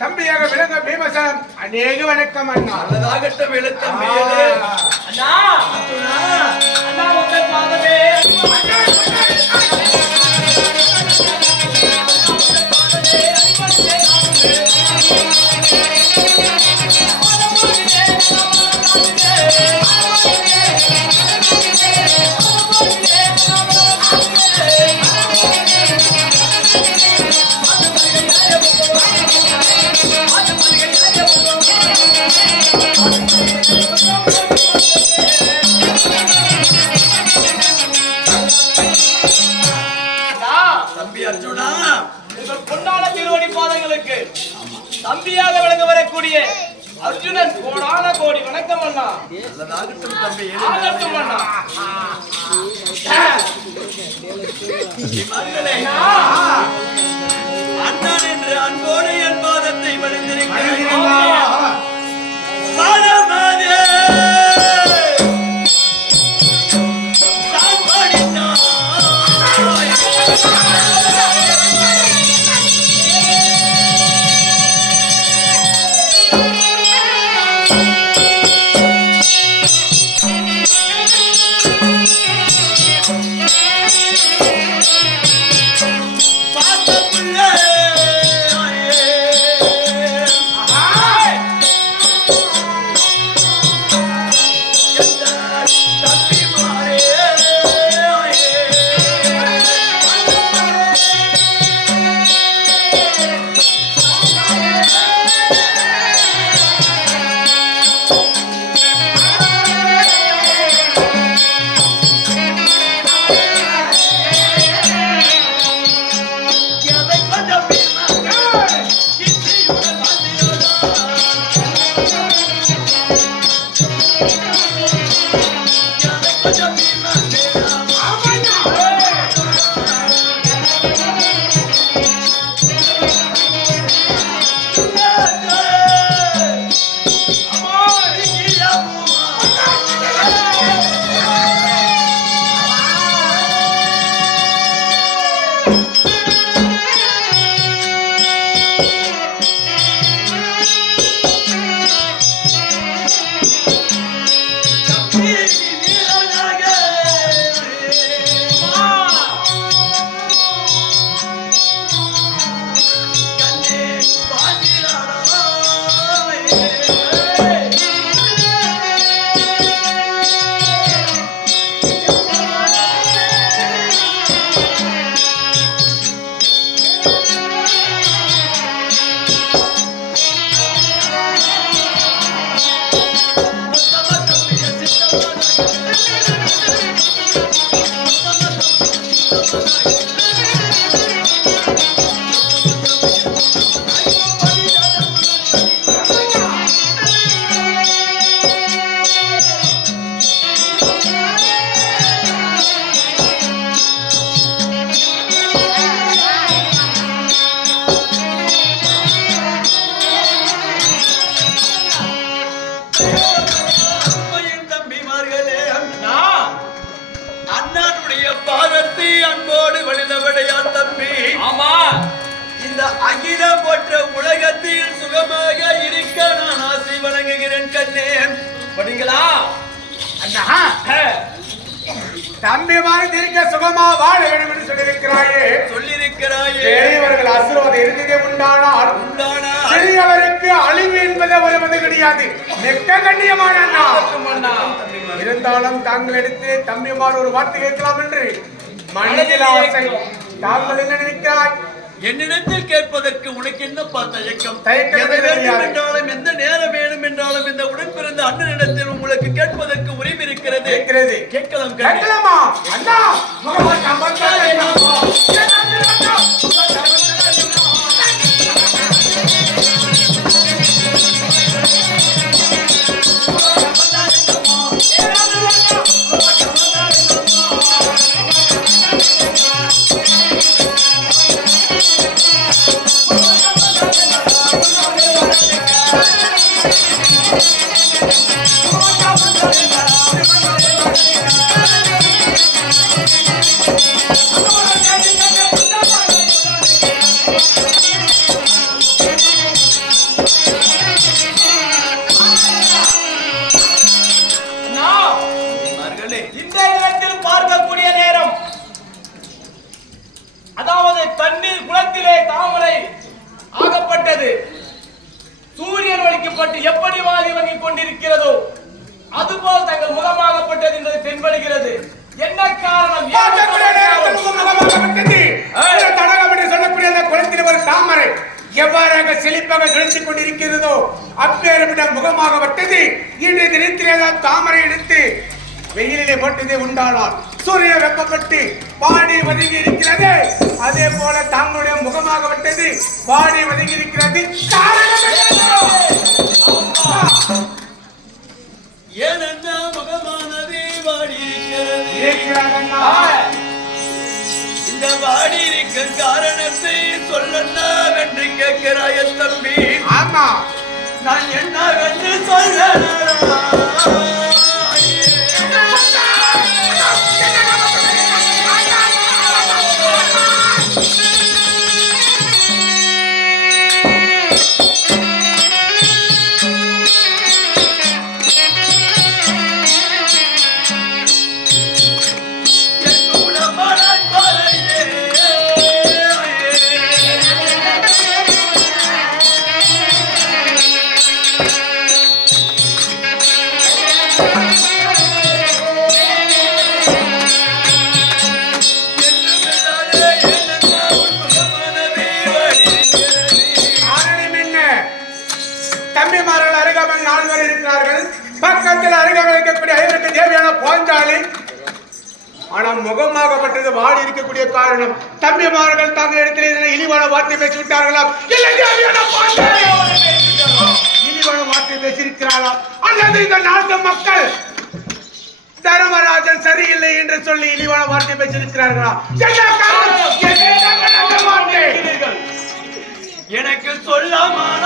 தம்பியாக விளங்க பீமசன் அநேக வணக்கம் அண்ணா. நல்லதாகட்டும் எழுத்தம்பியே. அண்ணா அண்ணா உங்கள் பாதமே. தம்பியாக விளங்க வரக்கூடிய அர்ஜுனன் கோடான கோடி வணக்கம் அண்ணா. நல்லதாகட்டும் தம்பி. ஆகட்டும் அண்ணா. அண்ணன் என்று அன்போடு என் பாதத்தை வழிந்திருக்கிறேன். அகிலம் போற்ற உலகத்தில் சுகமாக இருக்க நான் ஆசை வழங்குகிறேன் கண்ணே. படிங்களா அண்ணா தம்பிமார் இருக்க சுகமா வாழ வேண்டும் என்று சொல்லியிருக்கிறாயே. பெரியவர்கள் ஆசீர்வாதம் இருந்ததே உண்டானால் சிறியவருக்கு அழிவு என்பதை வருவது கிடையாது. மிக்க கண்ணியமான இருந்தாலும் தாங்கள் எடுத்து தம்பிமார் ஒரு வார்த்தை கேட்கலாம் என்று மனதில் ஆசை. தாங்கள் என்ன நினைக்கிறாய்? என்னிடத்தில் கேட்பதற்கு உனக்கு என்ன தயக்கம்? என்றாலும் எந்த நேரம் வேணும் என்றாலும் இந்த உடன் பிறந்த அண்ணனிடத்தில் உங்களுக்கு கேட்பதற்கு உரிமை இருக்கிறது. கேட்கலாம். கேட்கலாமா? அண்ணா தண்ணீர் குளத்திலே தாமரை ஆகப்பட்டது. சூரியன் ஒளிக்கப்பட்டு எப்படி வாதி வாங்கி கொண்டிருக்கிறதோ அதுபோல் தங்கள் முகமாகப்பட்டது என்பது தென்படுகிறது. என்ன காரணம்? சொல்லக்கூடிய குளத்தில் ஒரு தாமரை எவ்வாறாக செழிப்பாக ஜொலித்துக் கொண்டிருக்கிறதோ அப்பேற்பட்ட முகமாகப்பட்டது. இன்றைய தினத்திலேதான் தாமரை எடுத்து வெயிலிலே போட்டதே உண்டானால் சூரிய வெப்பப்பட்டு பாடி ஒதுங்கி இருக்கிறது. அதே போல தாங்களுடைய முகமாகப்பட்டது பாடி ஒதுங்கி இருக்கிறது. ஏனென்னா முகமானது வாடி இந்த வாடி இருக்க காரணத்தை சொல்லன்னா என்று கேட்கிறாய தம்பி. ஆமா, நான் என்ன என்று சொல்ல தம்பிமார்கள் அருகாமல் 4 பேர் இருக்கிறார்கள். பக்கத்தில் அருகாமல் இருக்கக்கூடிய ஐவருக்கு தேவையான பாஞ்சாலி. ஆனால் முகமாகப்பட்டது வாடி இருக்கக்கூடிய காரணம் தம்பிமார்கள் தாங்கள் இடத்திலே இழிவான வார்த்தை பேசி விட்டார்களாம். இழிவான வார்த்தை பேசியிருக்கிறார்களா அல்லது இந்த நாட்டு மக்கள் தர்மராஜன் சரியில்லை என்று சொல்லி இழிவான வார்த்தை பேசியிருக்கிறார்களா? எனக்கு சொல்லாமான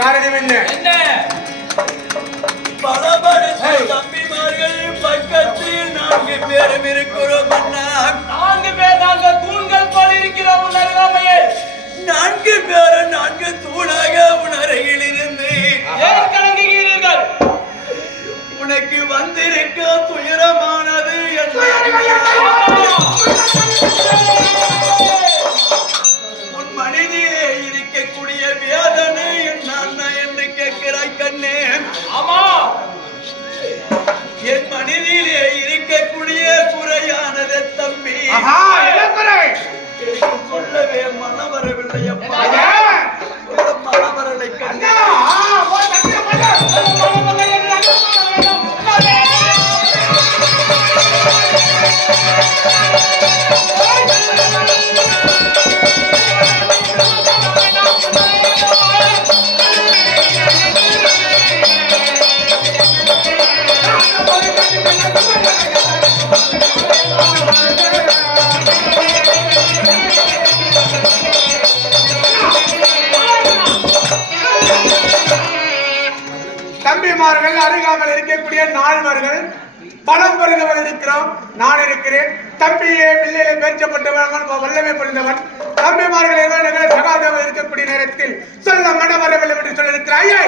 காரணம் என்ன? தம்பிமார்கள் பக்கத்தில் 4 பேரும் இருக்கிறோம். 4 பேர் நாங்கள் தூண்கள் போல் இருக்கிறோம். 4 பேரும் 4 தூணாக உணரையில் இருந்து ஏன் கலங்குகிறீர்கள்? உனக்கு வந்திருக்க துயரமானது உன் மனிதிலே இருக்கக்கூடிய வேதனை என்ன என்று கேட்கிறாய் கண்ணே. ஆமா, என் மனிதிலே இருக்கக்கூடிய குறையானது தம்பி. சொல்லவே மனம் வரவில்லை. மனம் வரலை கண்ணே. நால்வர்கள் பலம் புரிந்தவன் இருக்கிறோம். நான் இருக்கிறேன். தம்பியே பிள்ளையிலே பேச்சப்பட்டவன் வல்லமை புரிந்தவன். தம்பிமார்கள் சகாதேவன் இருக்கக்கூடிய நேரத்தில் சொல்ல மன வரவில்லை என்று சொல்லியிருக்கிறாயே,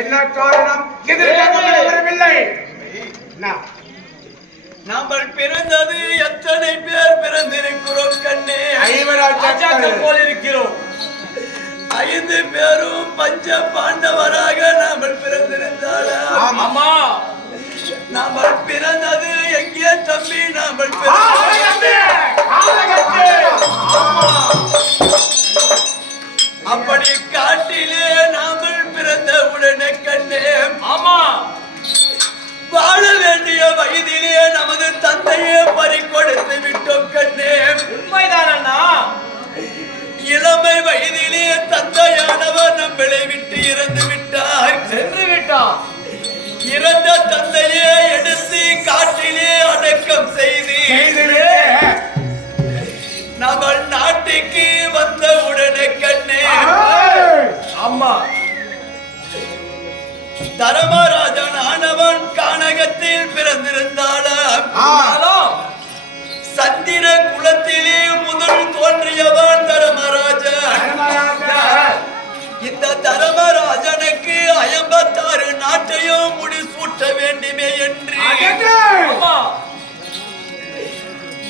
என்ன காரணம்? எதற்காக வரவில்லை? நாம் பிறந்தது எத்தனை பேர் பிறந்திருக்கிறோம் கண்ணே? போல் இருக்கிறோம். 5 பேரும் பஞ்ச பாண்டவராக நாம் பிறந்திருந்தாலும் ஆமா, நாம் பிறந்தது எங்கே தம்பி? நாம் அப்படி காட்டிலே நாம் பிறந்த உடனே கண்ணே, ஆமா, வாழ வேண்டிய வயதிலே நமது தந்தையே பறிகொடுத்து விட்டோம் கண்ணே. உண்மைதான் அண்ணா. இளமை வயதிலே தந்தையானவர் நம்மளை விட்டு இறந்து விட்டார், சென்று விட்டார். இறந்த தந்தையே எடுத்து காட்டிலே அடக்கம் செய்து நம்ம நாட்டுக்கு வந்த உடனே கண்ணே, ஆமா, தர்மராஜன் ஆனவன் கானகத்தில் பிறந்திருந்தாலும் சந்திர குலத்திலே முதல் தோன்றியவன் தர்மராஜன். இந்த தர்மராஜனுக்கு 56 நாட்டையும் முடிசூட்ட வேண்டுமே என்று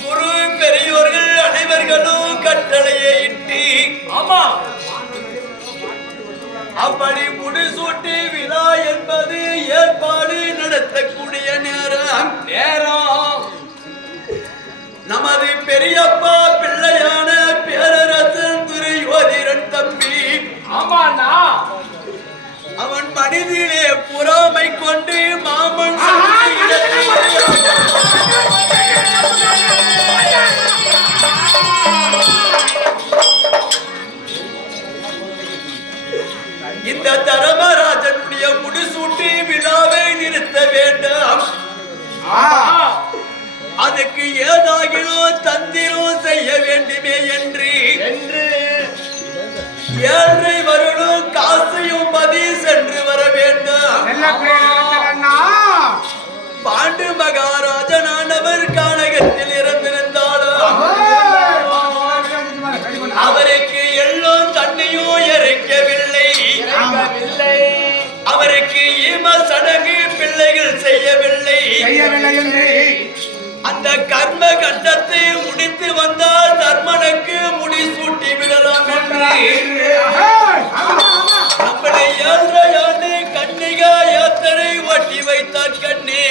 குரு பெரியோர்கள் அனைவர்களும் கட்டளையை இட்டு ஆமா, அப்படி முடிசூட்டி விழா என்பது ஏற்பாடு நடத்தக்கூடிய நேரம் நமது பெரியப்பா பிள்ளையான பேரரசன் துரியோதரன் தம்பி. ஆமாண்ணா. அவன் மனிதிலே பொறாமை கொண்டு மாமன் இந்த தர்மராஜனுடைய முடிசூட்டி விழாவை நிறுத்த வேண்டும். அதுக்கு ஏதாகிலும் தந்திரம் செய்ய வேண்டுமே என்று 7 வருடம் காசையும் மதி சென்று வர வேண்டும். பாண்டு மகாராஜனானவர் கானகத்தில் இருந்திருந்தாலும் அவருக்கு எள்ளும் தண்ணியும் இறைக்கவில்லை. அவருக்கு ஈம சடங்கு பிள்ளைகள் செய்யவில்லை. அந்த கர்ம கண்டத்தை முடித்து வந்தால் தர்மனுக்கு முடிசூட்டி விடலாம் என்று நம்மளை 7 ஆண்டு கன்னிகா யாத்திரை ஓட்டி வைத்தார் கண்ணே.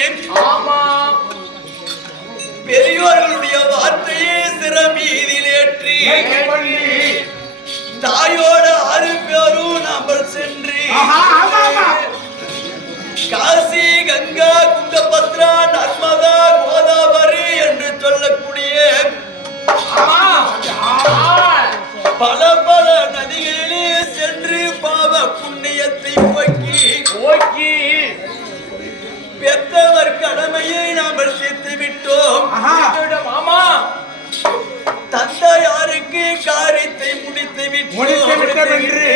பெரியோர்களுடைய வார்த்தையை சிறமீதிலேற்றி தாயோட 6 பேரும் நாம் சென்று காசி, கங்கா, குங்கபத்ரா, நர்மதா, கோதாவரி என்று சொல்லக்கூடிய பல பல நதிகளிலே சென்று பாவ புண்ணியத்தை போக்கி பெற்றவர் கடமையை நாம் தீர்த்து விட்டோம். ஆமா, தந்தையாருக்கு காரியத்தை முடித்து விட்டோம் என்று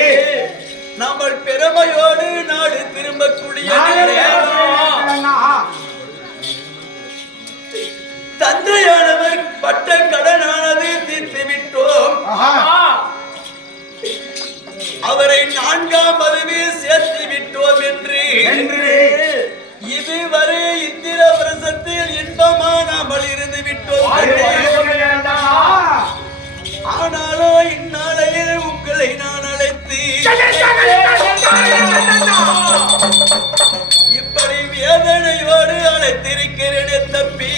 நாம் பெருமையோடு நாடு திரும்பக்கூடிய தந்தையானவர் பட்ட கடனானது தீர்த்து விட்டோம். அவரை 4ஆம் பதவியில் சேர்த்து விட்டோம் என்று இதுவரை இந்திர வருஷத்தில் இன்பமா நாமல் இருந்து விட்டோம். ஆனாலும் இந்நாளையில் உங்களை நான் அழைத்து இப்படி வேதனையோடு அழைத்திருக்கிறேன் தம்பி.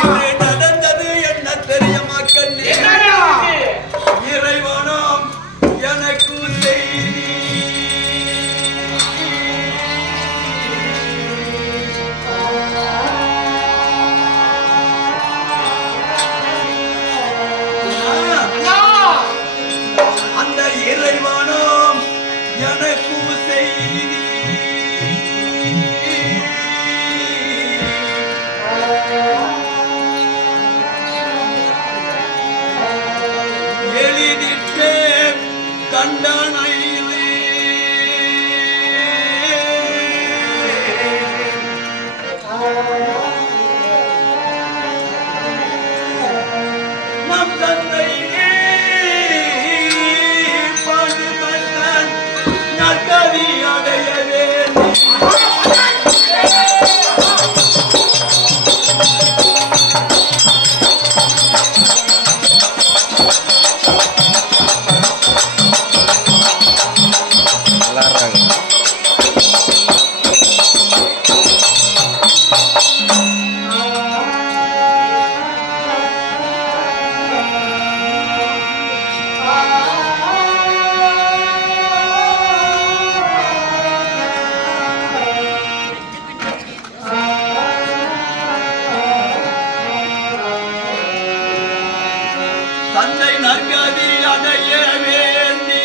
இன்று நடந்தது என்ன தெரியுமா கண்ணே? இறைவனும் எனக்கு செய்தி தந்தை பாண்டு மன்னன் நற்கதி அடைய வேண்டும். தந்தை நற்கதி அடைய வேண்டி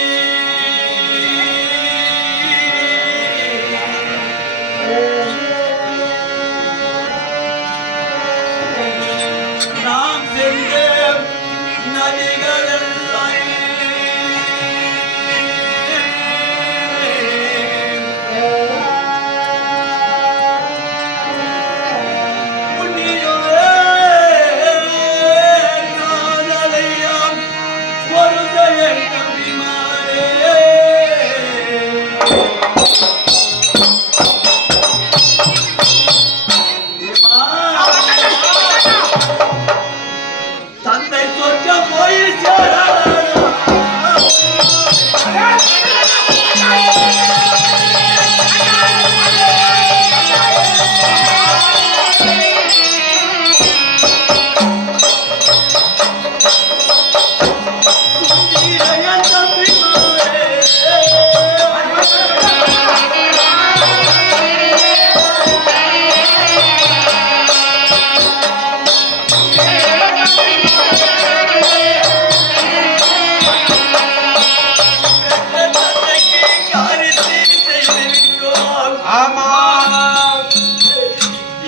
நாம் சென்ற நதிகளெல்லாம் தந்தை சொற்ற போய்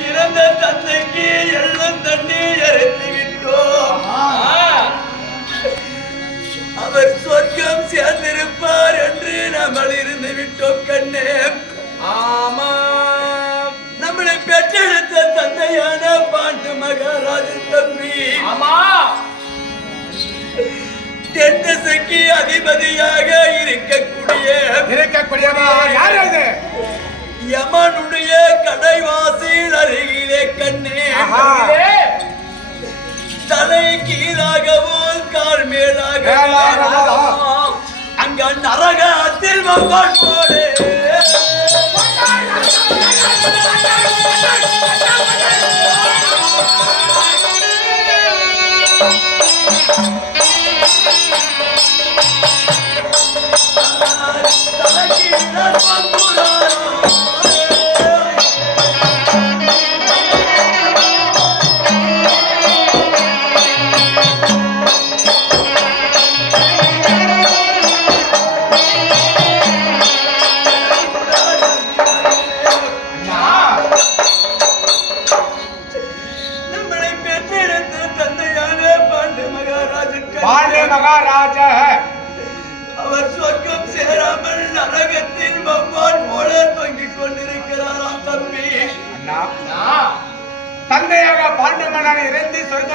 இறந்த தந்தைக்கு எள்ளும் தண்ணி இறந்து விட்டோம். அவர் சொர்க்கம் சேர்ந்திருப்பார் என்று நம்மள் இருந்து விட்டோம் கண்ணே. ஆமா நம்மளை பெற்றெடுத்த தந்தையான பாண்டு மகாராஜன் தம்பி ஆமா தென் திசைக்கு அதிபதியாக இருக்கக்கூடியவா யார் அது? யமனுடைய கடைவாசில் அருகிலே கண்ணே. தலை கீழாகவும் கால் மேலாகவும் அங்க நரகத்தில் வந்தான் போலே. பாண்டிய மகாராஜ அவர் சொர்க்கம் சேராமல் நரகத்தில் வவ்வால் போல தொங்கிக் கொண்டிருக்கிறாராம் தம்பி. தந்தையாக பாண்டிய மன்னன் இறந்து சொர்க்க